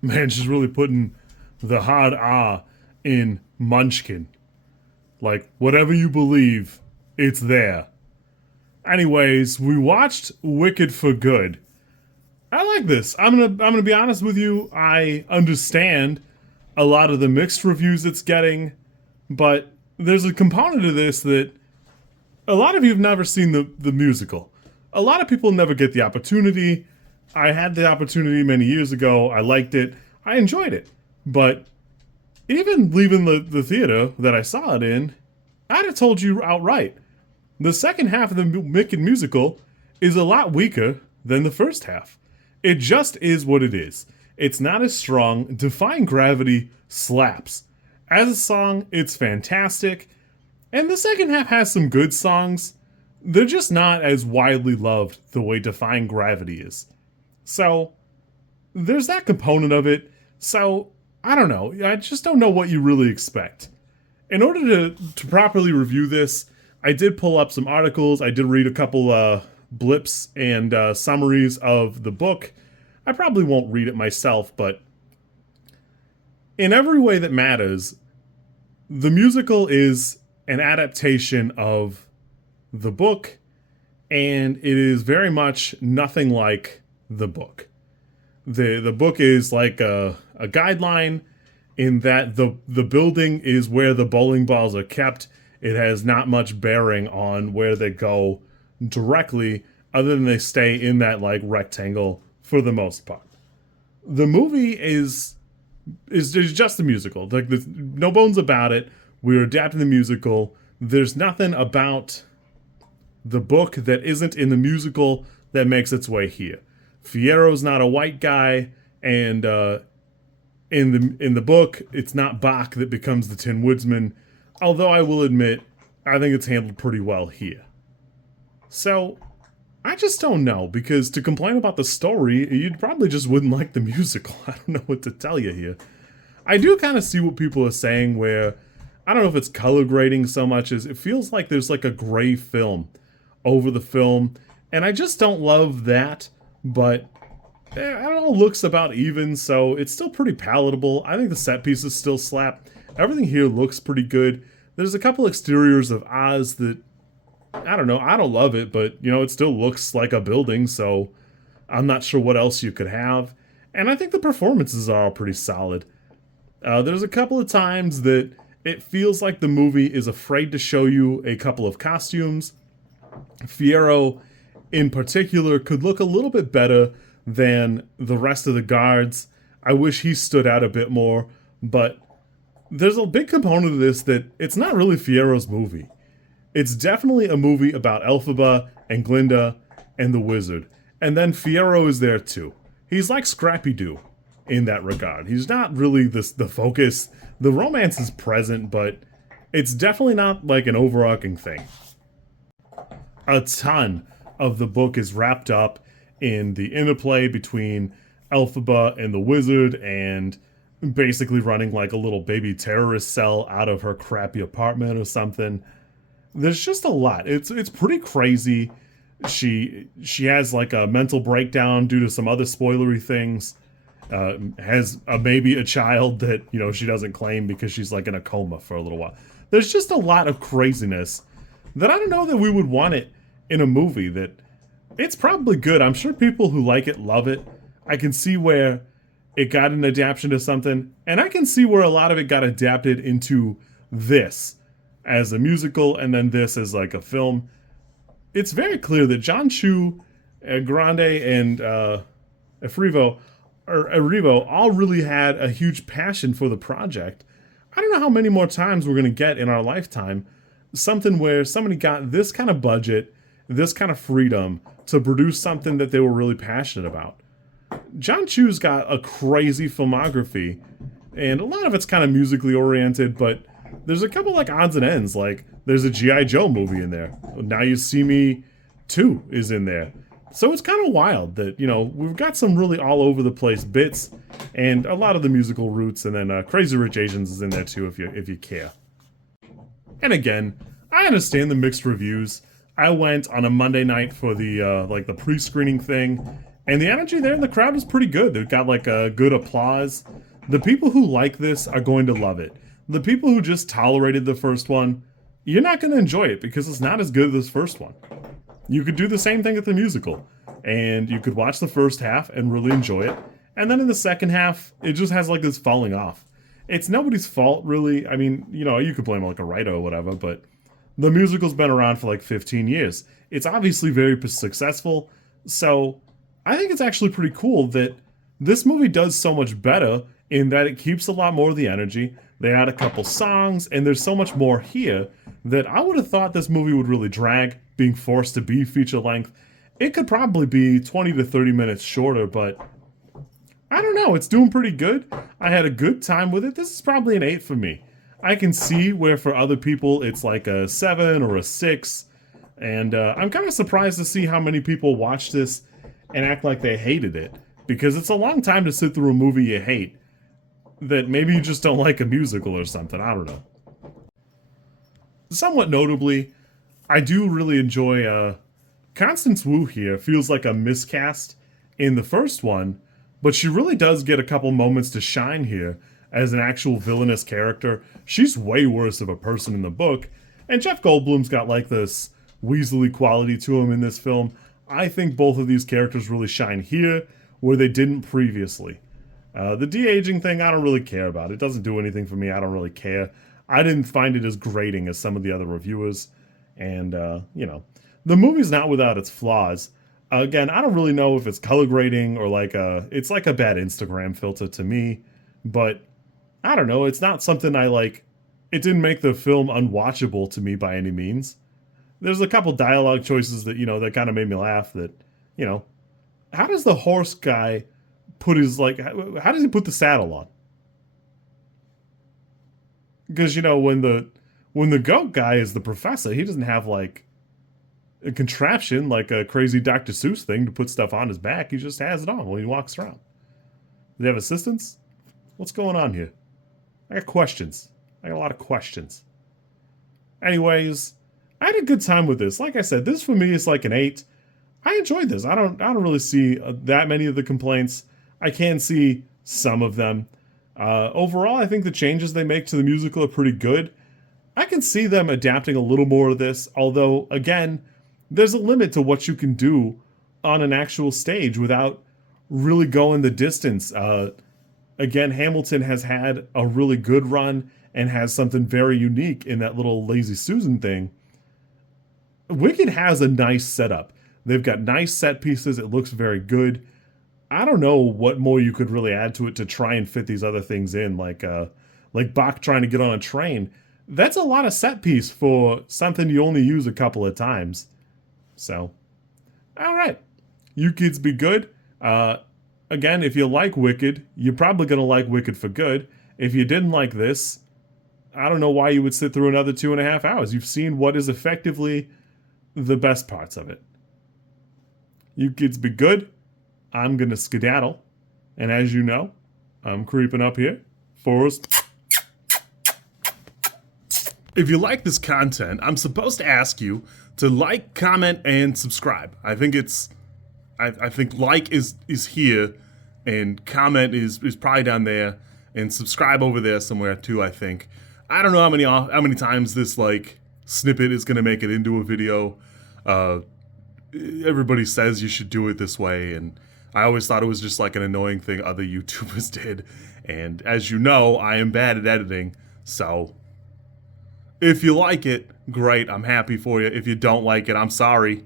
Man, she's really putting the hard R in Munchkin. Like, whatever you believe, it's there. Anyways, we watched Wicked for Good. I like this. I'm gonna be honest with you. I understand a lot of the mixed reviews it's getting, but there's a component of this that a lot of you have never seen the musical. A lot of people never get the opportunity. I had the opportunity many years ago. I liked it. I enjoyed it. But even leaving the theater that I saw it in, I'd have told you outright. The second half of the Wicked musical is a lot weaker than the first half. It just is what it is. It's not as strong. Defying Gravity slaps. As a song, it's fantastic. And the second half has some good songs. They're just not as widely loved the way Defying Gravity is. So, there's that component of it. So, I don't know. I just don't know what you really expect. In order to properly review this, I did pull up some articles. I did read a couple blips and summaries of the book. I probably won't read it myself, but in every way that matters, the musical is an adaptation of the book, and it is very much nothing like the book. The book is like a guideline in that the building is where the bowling balls are kept. It has not much bearing on where they go directly, other than they stay in that like rectangle for the most part. The movie is just a musical. Like there's no bones about it. We're adapting the musical. There's nothing about the book that isn't in the musical that makes its way here. Fiero's not a white guy, and in the book, it's not Bach that becomes the Tin Woodsman. Although I will admit, I think it's handled pretty well here. So, I just don't know, because to complain about the story, you probably just wouldn't like the musical. I don't know what to tell you here. I do kind of see what people are saying where, I don't know if it's color grading so much as it feels like there's like a gray film over the film, and I just don't love that, but I don't know, looks about even, so it's still pretty palatable. I think the set pieces still slap. Everything here looks pretty good. There's a couple exteriors of Oz that, I don't know, I don't love it, but, you know, it still looks like a building, so I'm not sure what else you could have. And I think the performances are all pretty solid. There's a couple of times that it feels like the movie is afraid to show you a couple of costumes. Fiero, in particular, could look a little bit better than the rest of the guards. I wish he stood out a bit more, but there's a big component of this that it's not really Fiero's movie. It's definitely a movie about Elphaba and Glinda and the wizard. And then Fiero is there too. He's like Scrappy-Doo in that regard. He's not really the focus. The romance is present, but it's definitely not like an overarching thing. A ton of the book is wrapped up in the interplay between Elphaba and the wizard, and basically running like a little baby terrorist cell out of her crappy apartment or something. There's just a lot. It's pretty crazy. She has like a mental breakdown due to some other spoilery things. Has maybe a child that, you know, she doesn't claim because she's like in a coma for a little while. There's just a lot of craziness that I don't know that we would want it in a movie. That it's probably good. I'm sure people who like it love it. I can see where it got an adaptation to something, and I can see where a lot of it got adapted into this as a musical and then this as like a film. It's very clear that John Chu, Grande, and Erivo all really had a huge passion for the project. I don't know how many more times we're going to get in our lifetime something where somebody got this kind of budget, this kind of freedom to produce something that they were really passionate about. John Chu's got a crazy filmography, and a lot of it's kind of musically oriented, but there's a couple like odds and ends. Like, there's a G.I. Joe movie in there. Now You See Me 2 is in there. So it's kind of wild that, you know, we've got some really all over the place bits, and a lot of the musical roots, and then Crazy Rich Asians is in there too if you care. And again, I understand the mixed reviews. I went on a Monday night for the the pre-screening thing, And the energy there in the crowd is pretty good. They've got like a good applause. The people who like this are going to love it. The people who just tolerated the first one, you're not going to enjoy it because it's not as good as this first one. You could do the same thing at the musical, and you could watch the first half and really enjoy it. And then in the second half, it just has like this falling off. It's nobody's fault, really. I mean, you know, you could blame like a writer or whatever, but the musical's been around for like 15 years. It's obviously very successful, so I think it's actually pretty cool that this movie does so much better in that it keeps a lot more of the energy. They add a couple songs, and there's so much more here that I would have thought this movie would really drag, being forced to be feature length. It could probably be 20 to 30 minutes shorter, but I don't know. It's doing pretty good. I had a good time with it. This is probably an 8 for me. I can see where for other people it's like a 7 or a 6, and I'm kind of surprised to see how many people watch this and act like they hated it, because it's a long time to sit through a movie you hate that maybe you just don't like a musical or something. I don't know. Somewhat notably, I do really enjoy Constance Wu here. Feels like a miscast in the first one, but she really does get a couple moments to shine here as an actual villainous character. She's way worse of a person in the book, and Jeff Goldblum's got like this Weasley quality to him in this film. I think both of these characters really shine here where they didn't previously. The de-aging thing, I don't really care about. It doesn't do anything for me. I don't really care. I didn't find it as grating as some of the other reviewers. And, you know, the movie's not without its flaws. Again, I don't really know if it's color grading or like it's like a bad Instagram filter to me. But, I don't know. It's not something I like. It didn't make the film unwatchable to me by any means. There's a couple dialogue choices that, you know, that kind of made me laugh that, you know, how does the horse guy put his, like, how does he put the saddle on? Because, you know, when the goat guy is the professor, he doesn't have, like, a contraption, like a crazy Dr. Seuss thing to put stuff on his back. He just has it on when he walks around. Do they have assistants? What's going on here? I got questions. I got a lot of questions. Anyways, I had a good time with this. Like I said, this for me is like an 8. I enjoyed this. I don't really see that many of the complaints. I can see some of them. Overall, I think the changes they make to the musical are pretty good. I can see them adapting a little more of this, although, again, there's a limit to what you can do on an actual stage without really going the distance. Again, Hamilton has had a really good run and has something very unique in that little Lazy Susan thing. Wicked has a nice setup. They've got nice set pieces. It looks very good. I don't know what more you could really add to it to try and fit these other things in, like Bach trying to get on a train. That's a lot of set piece for something you only use a couple of times. So, all right. You kids be good. Again, if you like Wicked, you're probably going to like Wicked for good. If you didn't like this, I don't know why you would sit through another 2.5 hours. You've seen what is effectively the best parts of it. You kids be good. I'm going to skedaddle. And as you know, I'm creeping up here. Forrest. If you like this content, I'm supposed to ask you to like, comment, and subscribe. I think like is here, and comment is probably down there, and subscribe over there somewhere too, I think. I don't know how many times this like snippet is gonna make it into a video. Everybody says you should do it this way, and I always thought it was just like an annoying thing other YouTubers did. And as you know, I am bad at editing, so if you like it, great, I'm happy for you. If you don't like it, I'm sorry.